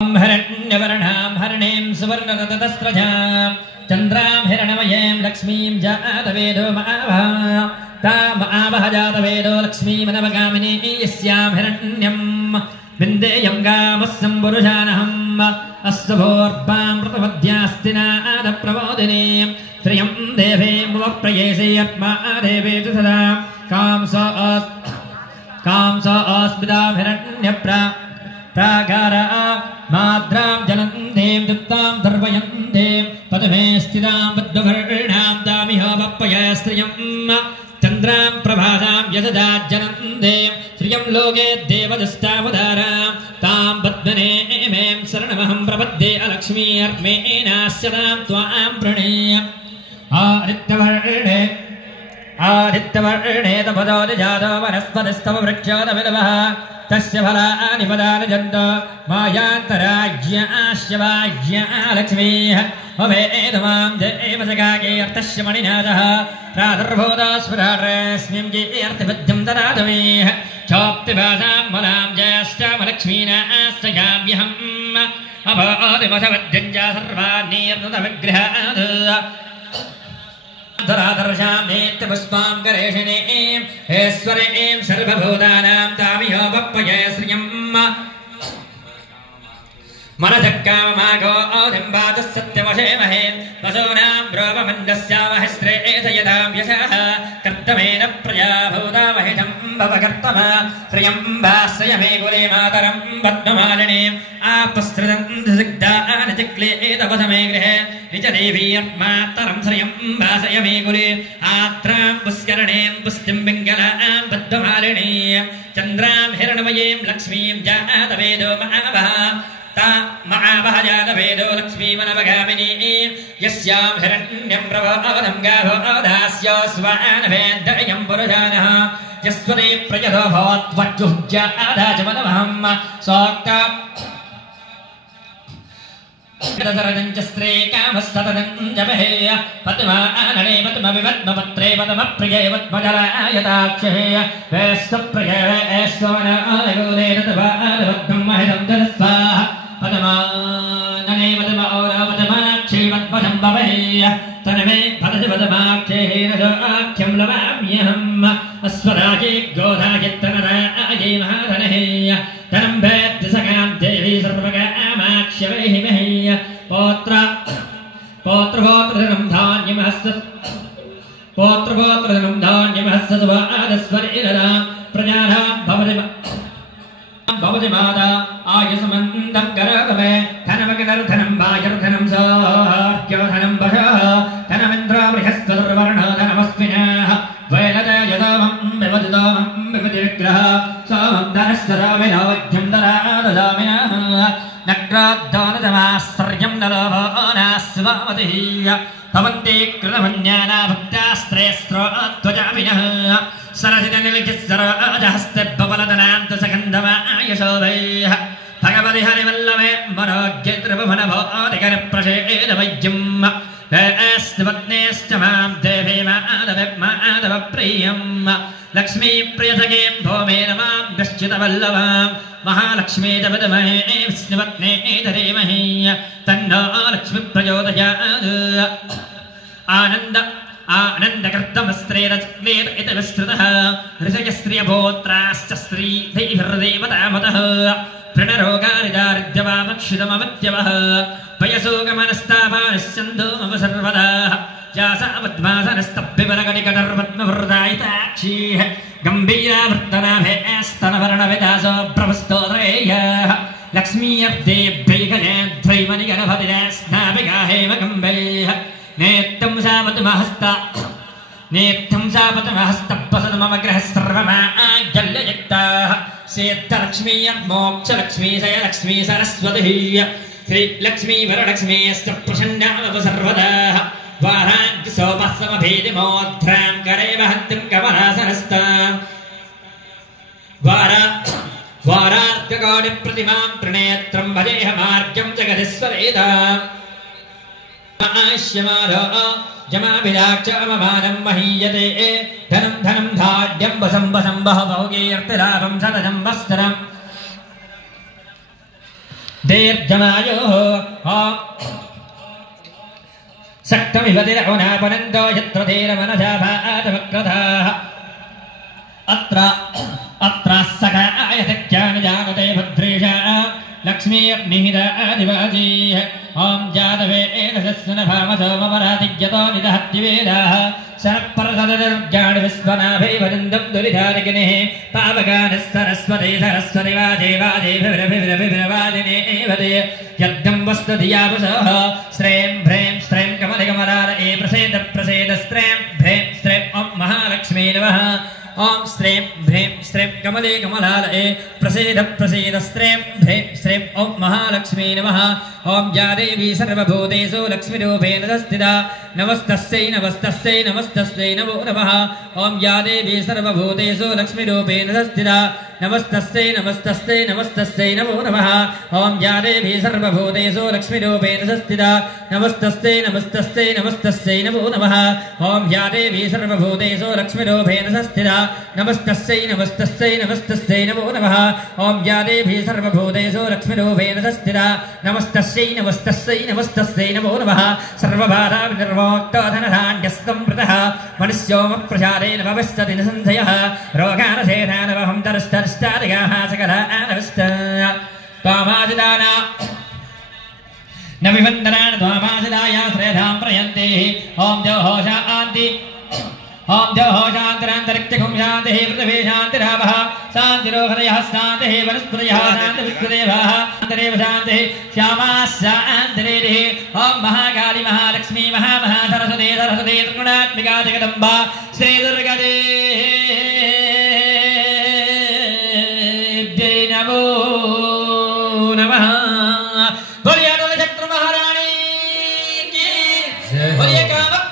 हिरण्यवर्णां हरणीं सुवर्णरतस्रजां चन्द्रां हिरणमयीं लक्ष्मीं जातवेदो तामावह जातवेदो लक्ष्मीमनवगामिनी यस्यां हिरण्यं विन्देयं गामस्सं पुरुषानहम् अस्तभोर्पामृतमध्यास्तिनादप्रबोधिनीं श्रियं देवीं मुवप्रयेसे आत्मा देवे च सदा कांसा अस्मितां हिरण्यप्राकारा माद्रां जलन्तीं दुप्तां दर्वयन्तीं पदमे स्थितां बद्धवर्णां दामिह वप्पय श्रियं चन्द्रां प्रभासां यशदा जनन्तीं श्रियं लोके देवदस्तावदारां तां पद्मनेमीं शरणमहं प्रपद्ये अलक्ष्मीर्मेणास्यतां त्वां प्रणीय आदित्यवर्णे तपदो जातो वनस्पतिस्तव वृक्षोदविलवः तस्य फलानि पदानि जन्त मायान्तराज्याश्यवाज्या लक्ष्मीः अवेदमां देवसगाकीर्तस्य मणिनाथः प्रादुर्भूतस्फुरास्मिं कीर्तिबुद्धिं ददातुमेः चोक्तिभासां मलां ज्येष्ठमलक्ष्मीनाश्रयाम्यहम् अभोदिमथवद्यं च सर्वान्नीर्नुतविग्रहात् धराधर्षां नेत्यपुष्पां करेशिनीं ऐश्वरीं सर्वभूतानां तामिह वप्पय श्रियं मनजक्काममागो औदिम्बातः सत्यमशेमहे वसूनां ब्रोवमन्दस्यावहिस्त्रेधयतां यशः कर्तमेन प्रजा भूतामहितं भवकर्तम श्रियं भास्यमे कुले मातरं पद्ममालिनीम् आपस्त्रिदन्धसिग्धानचिक्लेतपथमे गृहे निजदेवीयर्मातरं श्रियं भासयमे कुले आत्रां पुष्करणीं पुष्टिं पिङ्गलां पद्ममालिनी चन्द्रां हिरणमयीं लक्ष्मीं जातवेदो महावः महावह जातवेदो लक्ष्मीमनवगामिनी यस्यां हिरण्यं प्रबोधं गावो दास्य स्वानवेदयं पुरुषानः यस्वते प्रजतो भवत्वज्जुह्यादाचमनवहं सोक्ता दशरथं च स्त्रीकामस्तततं जपहेय पद्मानने पद्मविपद्मपत्रे पद्मप्रिये पद्मजलायताक्षे वेस्तप्रिये वेस्तवनायगोले तद्वादवद्भं महितं जलस्वाः पद्मानने पद्मौरपद्माक्षे पद्मशम्भवेय तन्मे पदति पद्माक्षेन आख्यं लवाम्यहम् अस्वराजे गोधायत्तनराजे महाधनेय धनं वेद्यसकां देवी सर्वकामाक्ष्यवैहिमहेय पौत्रधनं धान्यमहस्य सुवादस्वरेरदा प्रजानां भवति माता आयुष्मन्दं करोतमे धनमग्नर्धनं वायुर्धनं सौर्योधनं वशः धनमिन्द्रो बृहस्पतिर्वर्णो धनमस्मिनः वैलदयदामं विपदिविग्रह सोमं धनश्चरामिनोवध्यं दराददामिनः नग्राद्दानतमाश्चर्यं नलोभो नास्वामतिः भवन्ति कृतमन्याना भक्तास्त्रेस्त्रोध्वजामिनः सरसितनिलिखिस्सरोजहस्तेब्बलदनान्तसगन्धमायशोभैः भगवति हरिवल्लभे मनोज्ञत्रबुभनभोदिकरप्रशेदवैद्यम् स्निपत्नेश्च मां देवी माधवप्रियम् लक्ष्मीप्रियसखीं भौमेन मां गश्चितवल्लभां महालक्ष्मी च विद्महे स्निपत्ने धीमहि तन्नो लक्ष्मीप्रचोदयात् आनन्दकर्तमस्त्रेरचिक्लेत इति विस्तृतः ऋषयस्त्रियभोत्राश्च स्त्रीधैर्देवतामतः प्रणरोगारिदारिद्यवामक्षितमवत्यवः वयसोगमनस्तापानिश्चन्दोमवसर्वदा जासा पद्मासनस्तभ्यवरकटिकटर्पद्मवृदायिताक्षीः गम्भीरावर्तनाभेस्तनवर्णविदासो प्रभुस्तोत्रयः लक्ष्मीयब्देभ्यैकनेध्वैमनिगणभतिस्नापिका हेमकम्बैः नेत्थं सा पद्महस्तपसद मम गृहः सर्वमाज्जल्ययुक्ताः सेत्थलक्ष्मीयर्मोक्षलक्ष्मी जयलक्ष्मी सरस्वती श्रीलक्ष्मी वरलक्ष्मीश्च प्रसन्नावसर्वदा वाराज्यसोपस्वमभेदिमोध्रां करे वहन्तीं कमलासनस्ता वारार्ककोटिप्रतिमां त्रिनेत्रं भजेहमार्गं जगदीश्वरेदाम् आश्यमारो जमाभिलाक्षममानं महीयते धनं धनं धाड्यं वसं वसं बहवकीर्तिलाभं सदजं वस्त्रम् दीर्घमायुः सक्तमिवतिरहुनापनन्दो यत्र धीरमनसा भातवक्रधाः अत्र सखायतज्ञानि जानते भद्रेशा लक्ष्मीर्निहितादिवाजीः ॐ जातवे एतशस्वनभामसोमपरातिज्ञतो निदहत्तिवेदाः शरःपरतदुर्गाणि विश्वनाभैवनन्दं दुरिधारिगिनिः पावगानः सरस्वती सरस्वति वाजे वाजेभिरभिरभिरवाजिने एवते यज्ञं वस्तु धियापुसः श्रें भ्रें श्रें कमलकमलाल ए प्रसेद प्रसेद श्रें भ्रें श्रें ॐ महालक्ष्मी नमः ॐ श्रें भ्रें श्रें कमले कमलाल ए प्रसेद प्रसेद श्रें भ्रें श्रें ॐ महालक्ष्मी नमः ॐ या देवी सर्वभूतेषु लक्ष्मीरूपेण संस्थिता नमस्तस्यै नमस्तस्यै नमस्तस्यै नमो नमः ॐ या देवी सर्वभूतेषु लक्ष्मीरूपेण संस्थिता नमस्तस्यै नमस्तस्यै नमस्तस्यै नमो नमः ॐ या देवी सर्वभूतेषु लक्ष्मीरूपेण संस्थिता नमस्तस्यै नमस्तस्यै नमस्तस्यै नमो नमः ॐ या देवी सर्वभूतेषु लक्ष्मीरूपेण संस्थिता नमस्तस्यै नमस्तस्यै नमस्तस्यै नमो नमः ॐ या देवी सर्वभूतेषु लक्ष्मीरूपेण संस्थिता नमस्तस्यै नमस्तस्यै नमस्तस्यै नमो नमः सर्वबाधाविनिर्मोक्तो धनधान्यस्सम्पृतः मनुष्योमप्रसादेन भविष्यति न संशयः रोगानशेषानवहं तरस्तरष्टादिगाः सकलानविष्टा त्वामादिदाना न विवन्दनान त्वामादिदाया श्रेधां प्रयन्ते ॐ द्योः शान्ति ॐ द्योः शान्तिरन्तरिक्षं शान्तिः पृथिवी शान्तिरावः शान्तिरोहदयः शान्तिः वनस्पतयः शान्तिविश्वदेवाः शान्तिरेव शान्तिः श्यामा शान्तिरेः ॐ महाकाली महालक्ष्मी महासरस्वती सरस्वती त्रिगुणात्मिका जगदम्बा श्रीदुर्गादेव्यै नमो नमः। बोलिए महारानी की बोलिए कामक